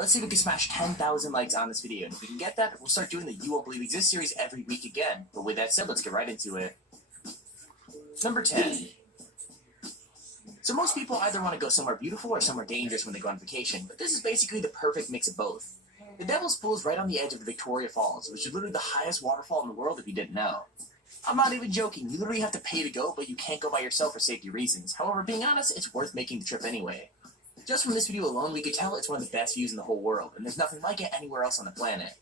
Let's see if we can smash 10,000 likes on this video, and if we can get that, we'll start doing the You Won't Believe Exists series every week again. But with that said, let's get right into it. Number 10. So most people either want to go somewhere beautiful or somewhere dangerous when they go on vacation, but this is basically the perfect mix of both. The Devil's Pool is right on the edge of the Victoria Falls, which is literally the highest waterfall in the world if you didn't know. I'm not even joking, you literally have to pay to go, but you can't go by yourself for safety reasons. However, being honest, it's worth making the trip anyway. Just from this video alone, we could tell it's one of the best views in the whole world, and there's nothing like it anywhere else on the planet.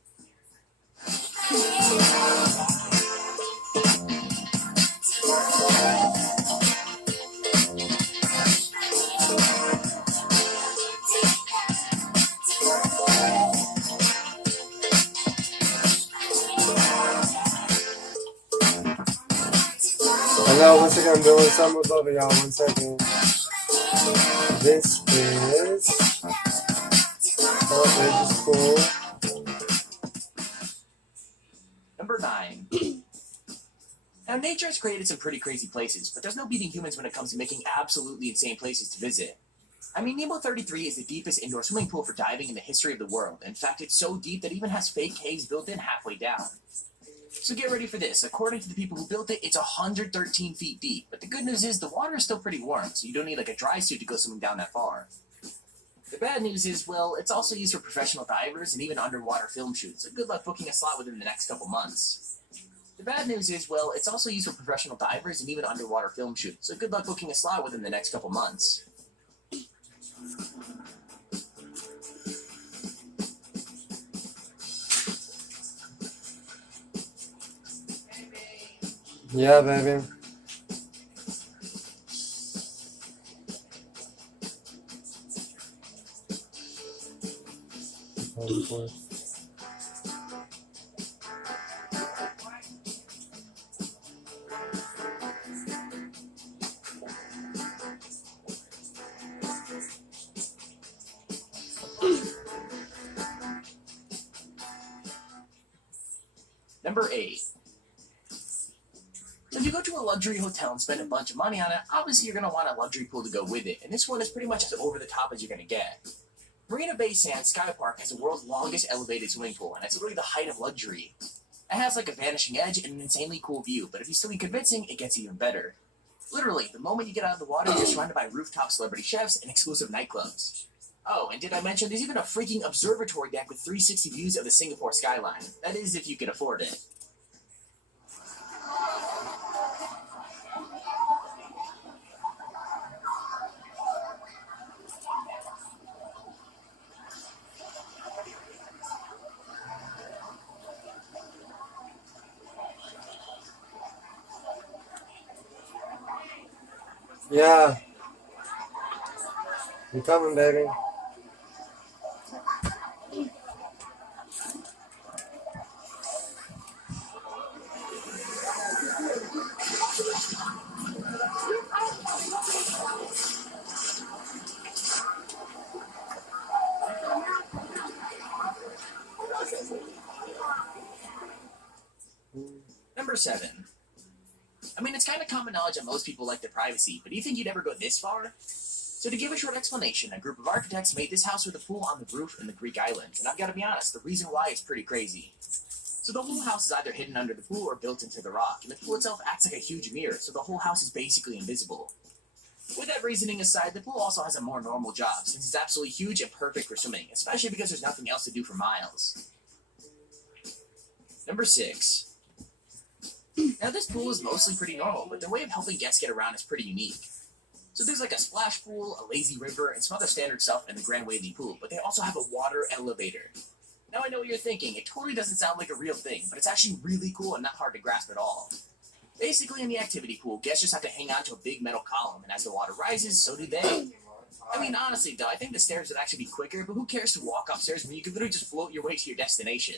Hello, once again, I'm doing Summer Love, y'all. 1 second. This is Outrageous Pool. Number 9. Now, nature has created some pretty crazy places, but there's no beating humans when it comes to making absolutely insane places to visit. I mean, Nemo 33 is the deepest indoor swimming pool for diving in the history of the world. In fact, it's so deep that it even has fake caves built in halfway down. So get ready for this. According to the people who built it, it's 113 feet deep. But the good news is the water is still pretty warm, so you don't need like a dry suit to go swimming down that far. The bad news is, well, it's also used for professional divers and even underwater film shoots, so good luck booking a slot within the next couple months. The bad news is, well, it's also used for professional divers and even underwater film shoots, so good luck booking a slot within the next couple months. Yeah, baby. Number 8. So if you go to a luxury hotel and spend a bunch of money on it, obviously you're going to want a luxury pool to go with it, and this one is pretty much as over the top as you're going to get. Marina Bay Sands Sky Park has the world's longest elevated swimming pool, and it's literally the height of luxury. It has like a vanishing edge and an insanely cool view, but if you still be convincing, it gets even better. Literally, the moment you get out of the water, you're surrounded by rooftop celebrity chefs and exclusive nightclubs. Oh, and did I mention there's even a freaking observatory deck with 360 views of the Singapore skyline. That is, if you can afford it. Yeah. I'm coming, baby. Number 7. I mean, it's kind of common knowledge that most people like their privacy, but do you think you'd ever go this far? So to give a short explanation, a group of architects made this house with a pool on the roof in the Greek islands, and I've got to be honest, the reason why is pretty crazy. So the whole house is either hidden under the pool or built into the rock, and the pool itself acts like a huge mirror, so the whole house is basically invisible. With that reasoning aside, the pool also has a more normal job, since it's absolutely huge and perfect for swimming, especially because there's nothing else to do for miles. Number 6. Now this pool is mostly pretty normal, but their way of helping guests get around is pretty unique. So there's like a splash pool, a lazy river, and some other standard stuff in the Grand Whaley pool, but they also have a water elevator. Now I know what you're thinking, it totally doesn't sound like a real thing, but it's actually really cool and not hard to grasp at all. Basically in the activity pool, guests just have to hang on to a big metal column, and as the water rises, so do they. I mean honestly though, I think the stairs would actually be quicker, but who cares to walk upstairs when you can literally just float your way to your destination?